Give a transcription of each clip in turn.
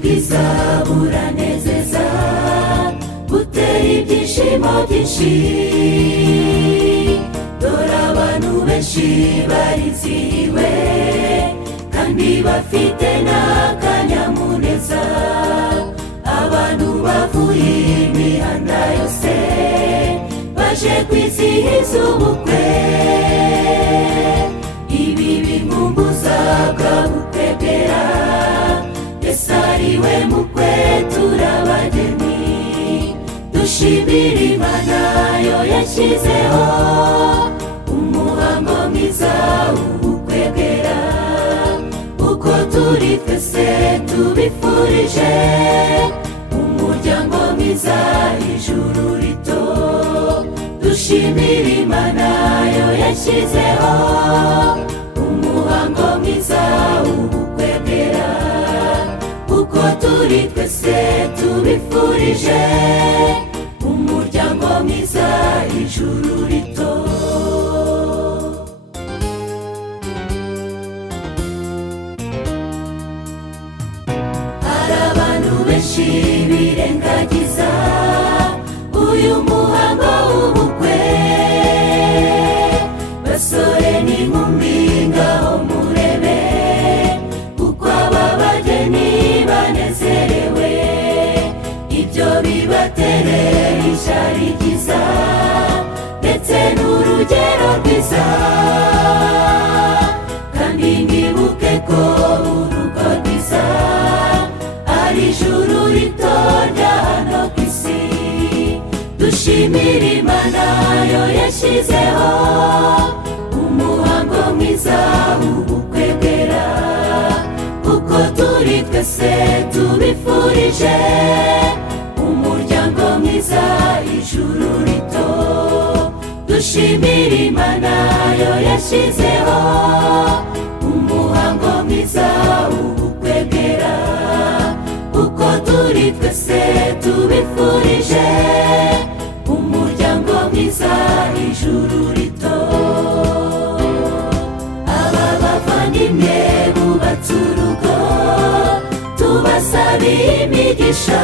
bwiza buranezeza butera ibyishimo byinshi dore abantu benshi barizihiwe kandi bafite n'akanyamuneza abantu bavuye imihanda yose baje kwizihiza ubukwe ibi binkumbuza bwa bukwegera Yesu ari we mukwe turabageni dushimira Imana yo yashyizeho umuhango mwiza w'ubukwegera uko turi twese tubifurije umuryango mwiza ijuru rito dushimira Imana yo yashyizeho umuhango mwiza w'ubukwegera uko turi twese tubifurije umuryango mwiza ijuru rito hari abantu benshi birengagiza uyu muhango w'ubukwe basore n'inkumi ngaho murebe uko aba bageni banezerewe ibyo bibaterera ishyari ryiza ndetse n'urugero rwiza kandi mwibuke ko urugo rwiza ari ijuru rito rya hano ku isi dushimira Imana yo yashyizeho umuhango mwiza w'ubukwegera uko turi twese tubifurije umuryango mwiza ijuru rito dushimira Imana yo yashyizeho umuhango mwiza w'ubukwegera uko turi twese tubifurije umuryango mwiza ijuru rito aba bavandimwe bubatse urugo tubasabiye imigisha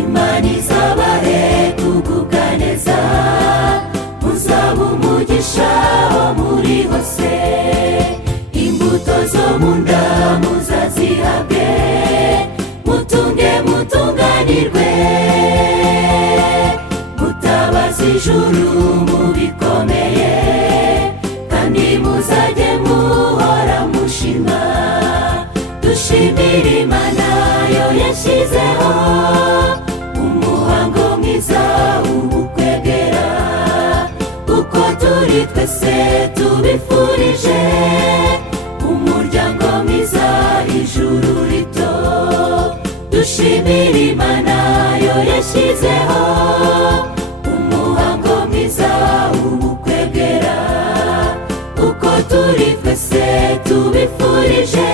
Imana izabahe kugubwa neza muzaba umugisha aho muri hose imbuto zo mu nda muzazihabwe mutunge mutunganirwe mutabaza ijuru mu bikomeye kandi muzajye muhora mushima dushimira Imana yo yashyizeho umuhango mwiza w'ubukwegera uko turi twese tubifurije umuryango mwiza ijuru rito dushimira Imana yo yashyizeho umuhango mwiza w'ubukwegera uko turi twese tubifurije